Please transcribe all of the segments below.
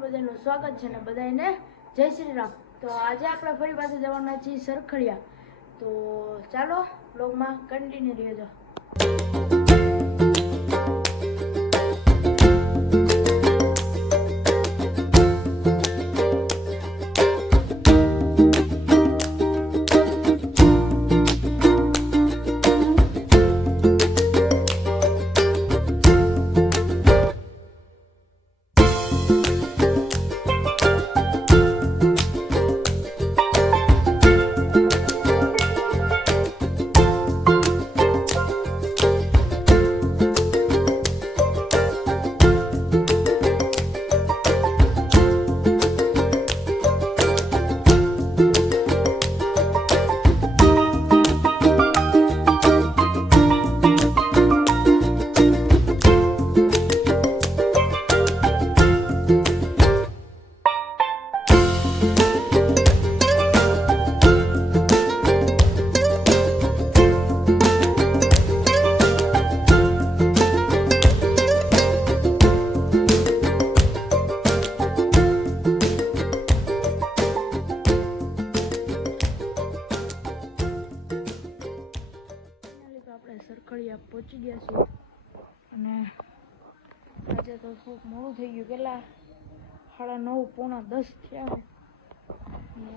તમારું બધાનું સ્વાગત છે ને બધાને જય શ્રી રામ। તો આજે આપણે ફરી પાછા જવાના છીએ સરખડિયા। તો ચાલો વ્લોગમાં કન્ટિન્યુ રહેજો। સરખડિયા પહોંચી ગયા છીએ અને આજે તો થોડુંક મોડું થઈ ગયું। કેટલા 9:30 પોણા 10 થયા ને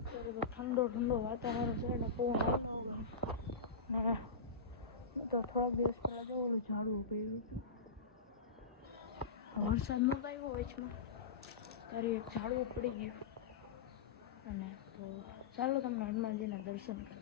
અત્યારે તો ઠંડો વાતાવરણ છે ને પવન ને તો થોડાક દિવસ પહેલાં જો ઓલું ઝાડવું પડ્યું વરસાદ નહોતો આવ્યો વચમાં ત્યારે એક ઝાડવું પડી ગયું અને તો ચાલો તમને હનુમાનજીના દર્શન કરો।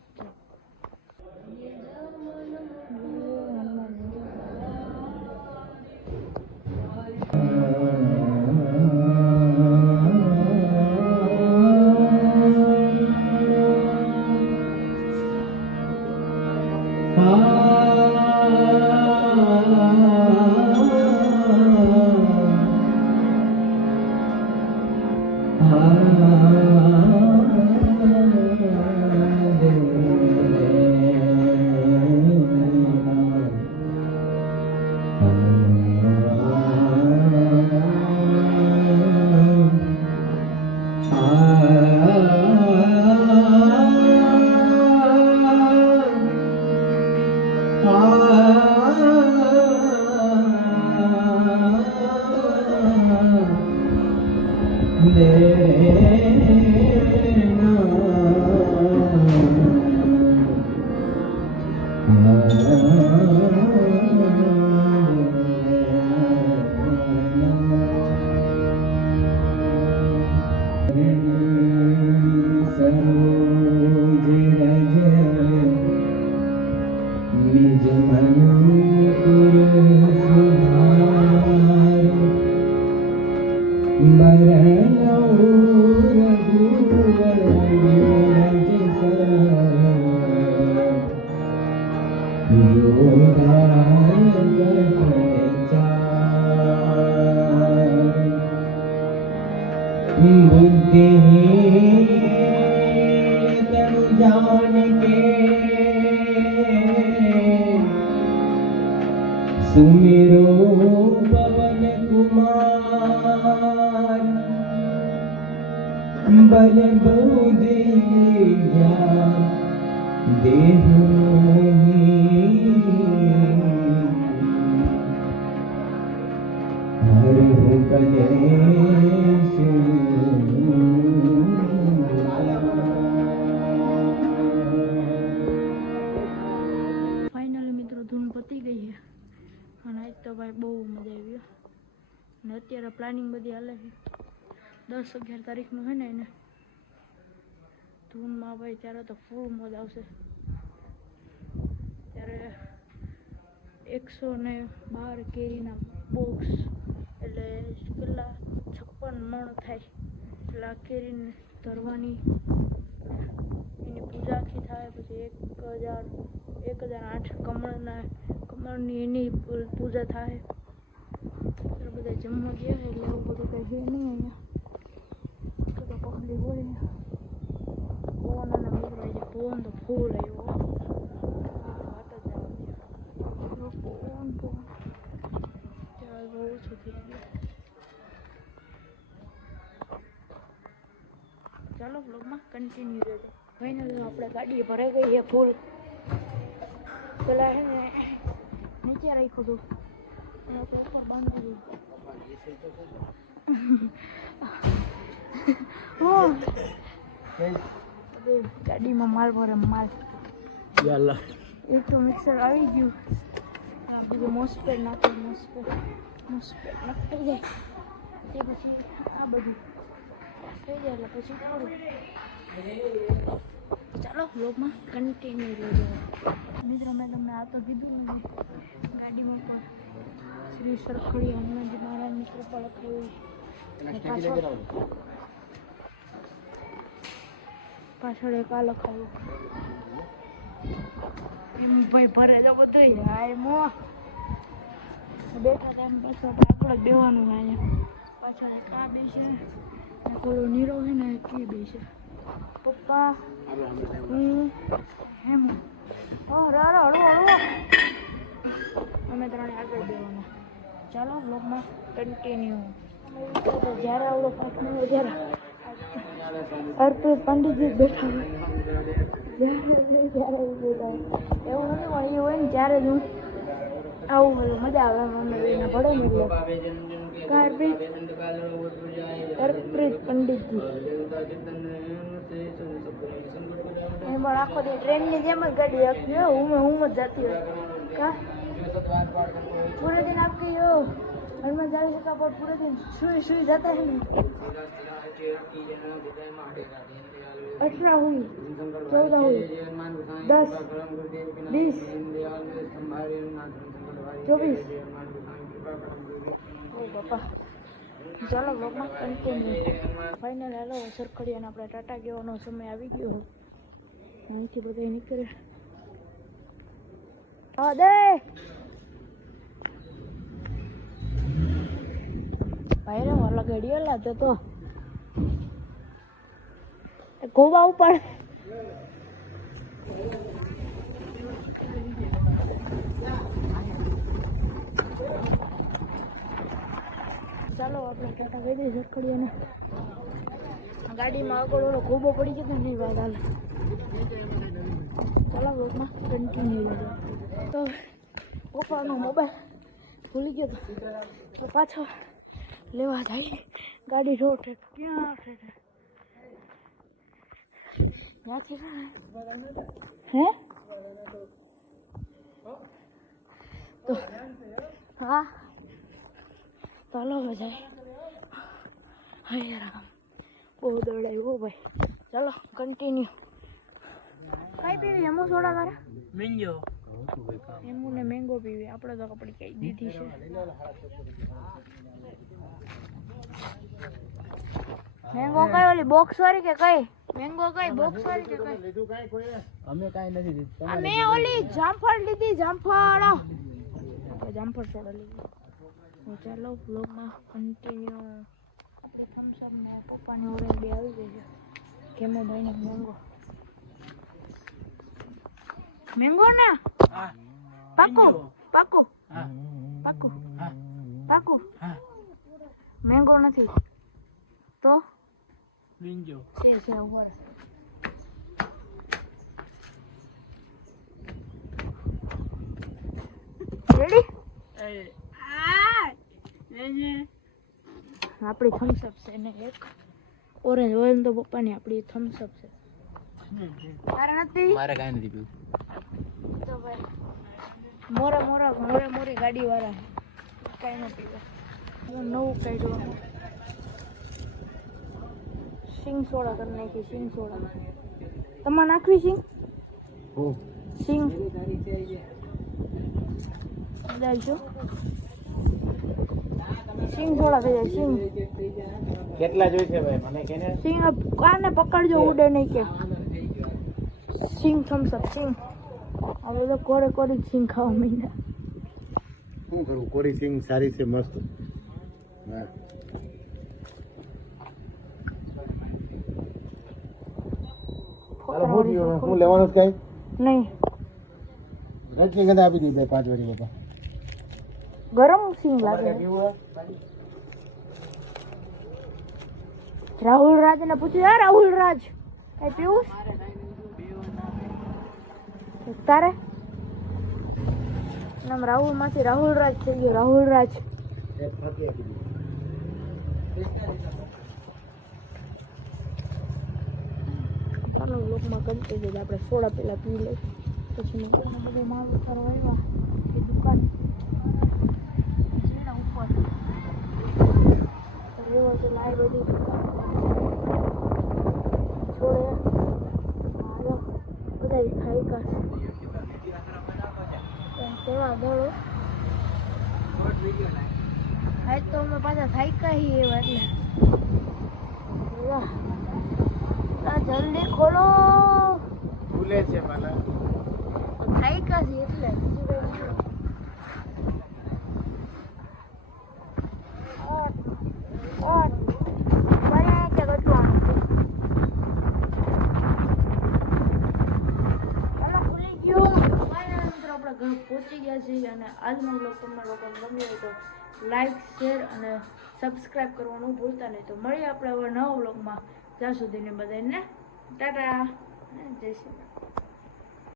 सुमिरो पवन कुमार बल बुद्धि ज्ञान देहु हरहु कलेश। ફાઇનલી મિત્રો ધૂન પતી ગઈ છે અને આજ તો ભાઈ બહુ મજા આવી અને અત્યારે પ્લાનિંગ બધી હાલે છે 10-11 તારીખનું છે ને એને ધૂનમાં ભાઈ ત્યારે તો ફૂલ મોજ આવશે। ત્યારે 112 કેરીના બોક્સ એટલે કેટલા 56 મણ થાય એટલે આ કેરીને ધરવાની એની પૂજા આખી થાય પછી 1008 કમળની એની પૂજા થાય એટલે બધા જમવા ગયા એટલે એવું બધું કંઈ છે નહીં અહીંયા તો પબ્લિક હોય ને પવન અને મિત્રો જે પવન તો ફૂલ આવ્યો વાત જ પવન ત્યારે બહુ ઓછું થઈ ગયું ચાલો વ્લોગમાં કન્ટિન્યુ રહેજો. ફાઇનલ આપણે ગાડી ભરાઈ ગઈ છે ફૂલ. પેલા હે ને નીચે રાખ્યું હતું અને તો ઉપર બાંધી દીધું. ગાડીમાં માલ ભરે માલ. એક તો મિક્સર આવી ગયું. આ બધું મોસ્પેડ નાખી મોસ્પેડ નાખી જાય તે પછી આ બધું થઈ જાય એટલે પછી પૂરું. ચાલો વ્લોગમાં કન્ટિન્યુ રહેજો. મિત્રો મેં તમને આ તો કીધું નથી ગાડીમાં પણ શ્રી સરખડી હનુમાનજી મહારાજની કૃપા લખાવી. પાછળ એક આ લખાયું એમ ભાઈ ભરે તો બધું હાય મો બેઠા હતા એમ પાછળ આકડો બેવાનું હોય અહીંયા. પાછળ એક આ બેસે થોડો નીરો હોય ને કી બેસે પપ્પા હું હેમુ. હળવો અમે ત્રણે આગળ બેવાના. ચાલો વ્લોગમાં કન્ટિન્યુ. જ્યારે આવડો પાઠ મળ્યો ત્યારે અર્પિત પંડિતજી બેઠા હોય જ્યારે બેઠા એવું નથી પણ એ હોય ને ત્યારે જ હું આવું હોય મજા આવે મને એને ભળે ને એટલે અર્પિત પંડિતજી એ પણ આખો દી ટ્રેનની જેમ જ ગાડી આપી હોય હું જ જતી હોય કા પૂરે દિન આપકી हो हनुमान चालीसा का पाठ पूरे दिन सुई जाता है नहीं. 18 हुई 14 हुई 10 20 24 ओ बापा. ચાલો વ્લોગમાં કન્ટિન્યુ. ફાઇનલ હાલો સરખડીયાને આપણે ટાટા કહેવાનો સમય આવી ગયો. અહીંથી બધા નીકળે હા દે ભાઈ રે વાલા ગાડીઓ લાતો તો ગોવા ઉપર ચાલો આપણે ટાટા કહી દઈએ સરખડીયાને. ગાડીમાં આગળ ઓલો ગોબો પડી ગયો નહીં વાત હાલ. ચાલો વ્લોગમાં કન્ટિન્યુ રહેજો. તો પપ્પાનો મોબાઈલ ભૂલી ગયો તો પાછો લેવા જાય. ગાડી રોડ ક્યાં છે ત્યાંથી હે તો હા ચાલો હવે જાય. હા યાર બહુ દોડાયું હો ભાઈ. ચાલો કન્ટિન્યુ. કઈ પીવી એમો સોડા તારે મેંગો એમુ ને મેંગો પીવી. આપણે તો કપડી કઈ દીધી છે. મેંગો કઈ ઓલી બોક્સ વાળી કે કઈ મેંગો કઈ બોક્સ વાળી કે કઈ લીધું કઈ કોઈ અમે કઈ નથી લીધું. અમે ઓલી જામફળ લીધી જામફળ જામફળ સોડા લીધી. ચાલો વ્લોગમાં કન્ટિન્યુ. આપણે થમ્સ અપ ને પપ્પાની ઓરેન્જ બે આવી ગઈ છે. કેમો ભાઈ ને મેંગો ને પાકું પાકું પાકું પાકું મેંગો નથી તો મેંગો છે ઉપર. રેડી આપણી થમ્સ અપ છે ને એક ઓરેન્જ ઓરેન્જ તો પપ્પાની આપણી થમ્સ અપ છે. તારે નથી મારે કાંઈ નથી પીવું તો ભાઈ મોરી ગાડી વાળા કાંઈ નથી પીવા. નવું કાઢવાનું સિંગ સોડા કરી નાખી. સિંગ સોડા તમારે નાખવી સિંગ સિંગ દાલજો સિંગ સોડા થઈ જાય. સિંગ કેટલા જોઈશે ભાઈ મને કેને સિંગ કાને પકડજો ઉડે નહીં કે સિંગ થમ્સ અપ સિંગ. હવે તો કોરી સિંગ ખાવા માંડ્યા. શું કરું કોરી સિંગ સારી છે મસ્ત. હા હું લેવાનું કઈ નહીં. રજનીગંધા આપી દીધી 5 વાળી બાપા. ગરમ સિંગ લાગે રાહુલ રાજ ને પૂછ્યું યાર રાહુલ રાજ કઈ પીવું છે? તારે નામ રાહુલ માંથી રાહુલ રાજ થઈ ગયો રાહુલ રાજ ચાલો લોકમાં કન્ટિન્યુ આપણે સોડા પેલા પી લઈએ પછી બધો માલ ઉતારો આવ્યા એ દુકાન છે ને ઉપર રેવો તો લાઈ બધી છોડે હાલો બધા ખાઈ કા કેવા બોલો આજ તો અમે પાછા થાય કહી એવા એટલે જલ્દી ખોલો ભૂલે છે મને થાય કાશી એટલે પહોંચી ગયા છીએ અને આજનો બ્લોગ તમને લોકોને ગમ્યો હોય તો લાઈક શેર અને સબસ્ક્રાઈબ કરવાનું ભૂલતા નહીં તો મળીએ આપણે હવે નવા બ્લોગમાં ત્યાં સુધીને બધાને ટાટા જય શ્રી કૃષ્ણ.